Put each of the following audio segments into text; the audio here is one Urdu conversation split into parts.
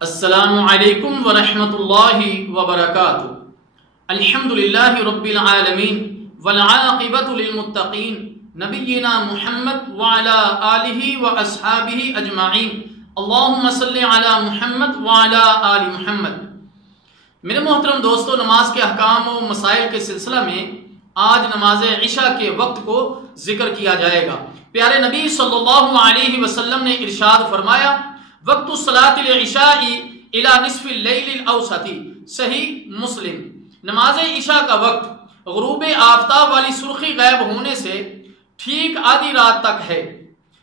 السلام علیکم ورحمۃ اللہ وبرکاتہ۔ الحمدللہ رب العالمین والعاقبۃ للمتقین نبینا محمد وعلی آلہ واصحابہ اجمعین اللہم صلی علی محمد وعلی آل محمد۔ میرے محترم دوستو، نماز کے احکام و مسائل کے سلسلہ میں آج نماز عشاء کے وقت کو ذکر کیا جائے گا۔ پیارے نبی صلی اللہ علیہ وسلم نے ارشاد فرمایا، وقت الصلاۃ العشاء الی نصف اللیل الاوسط، صحیح مسلم۔ نماز عشاء کا وقت غروب آفتاب والی سرخی غائب ہونے سے ٹھیک آدھی رات تک ہے۔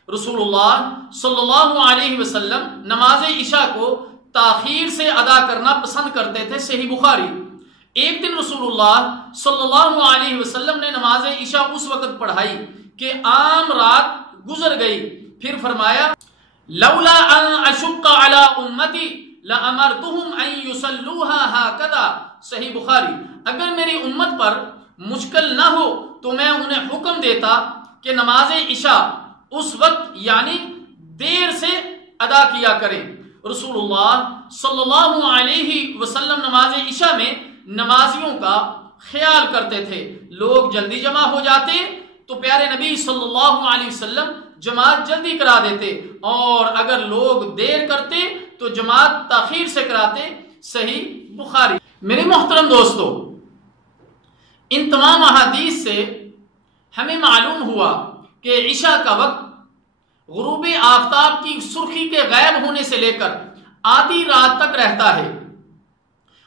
رسول اللہ صلی اللہ علیہ وسلم نماز عشاء کو تاخیر سے ادا کرنا پسند کرتے تھے، صحیح بخاری۔ ایک دن رسول اللہ صلی اللہ علیہ وسلم نے نماز عشاء اس وقت پڑھائی کہ عام رات گزر گئی، پھر فرمایا، لولا ان اشق علی امتی لامرتهم ان یصلوها هكذا، صحیح بخاری۔ اگر میری امت پر مشکل نہ ہو تو میں انہیں حکم دیتا کہ نماز عشاء اس وقت یعنی دیر سے ادا کیا کریں۔ رسول اللہ صلی اللہ علیہ وسلم نماز عشاء میں نمازیوں کا خیال کرتے تھے۔ لوگ جلدی جمع ہو جاتے تو پیارے نبی صلی اللہ علیہ وسلم جماعت جلدی کرا دیتے، اور اگر لوگ دیر کرتے تو جماعت تاخیر سے کراتے، صحیح بخاری۔ میرے محترم دوستو، ان تمام احادیث سے ہمیں معلوم ہوا کہ عشاء کا وقت غروب آفتاب کی سرخی کے غائب ہونے سے لے کر آدھی رات تک رہتا ہے،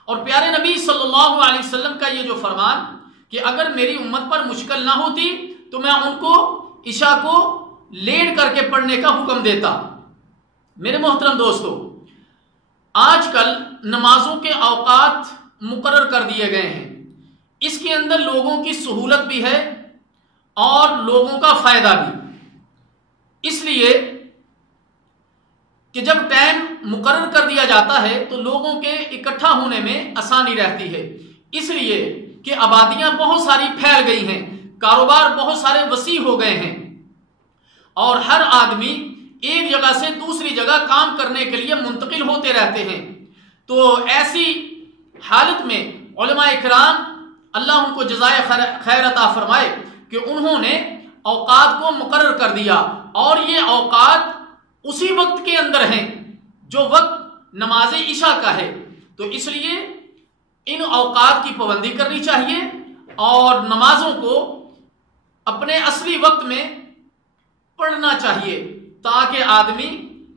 اور پیارے نبی صلی اللہ علیہ وسلم کا یہ جو فرمان کہ اگر میری امت پر مشکل نہ ہوتی تو میں ان کو عشاء کو لیٹ کر کے پڑھنے کا حکم دیتا۔ میرے محترم دوستو، آج کل نمازوں کے اوقات مقرر کر دیے گئے ہیں، اس کے اندر لوگوں کی سہولت بھی ہے اور لوگوں کا فائدہ بھی، اس لیے کہ جب ٹائم مقرر کر دیا جاتا ہے تو لوگوں کے اکٹھا ہونے میں آسانی رہتی ہے، اس لیے کہ آبادیاں بہت ساری پھیل گئی ہیں، کاروبار بہت سارے وسیع ہو گئے ہیں، اور ہر آدمی ایک جگہ سے دوسری جگہ کام کرنے کے لیے منتقل ہوتے رہتے ہیں۔ تو ایسی حالت میں علماء کرام، اللہ ان کو جزائے خیر عطا فرمائے، کہ انہوں نے اوقات کو مقرر کر دیا، اور یہ اوقات اسی وقت کے اندر ہیں جو وقت نماز عشاء کا ہے۔ تو اس لیے ان اوقات کی پابندی کرنی چاہیے اور نمازوں کو اپنے اصلی وقت میں پڑھنا چاہیے تاکہ آدمی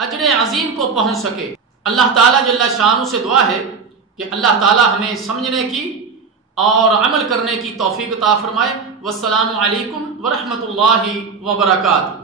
اجر عظیم کو پہنچ سکے۔ اللہ تعالیٰ جل شانہ سے دعا ہے کہ اللہ تعالیٰ ہمیں سمجھنے کی اور عمل کرنے کی توفیق عطا فرمائے۔ والسلام علیکم ورحمۃ اللہ وبرکاتہ۔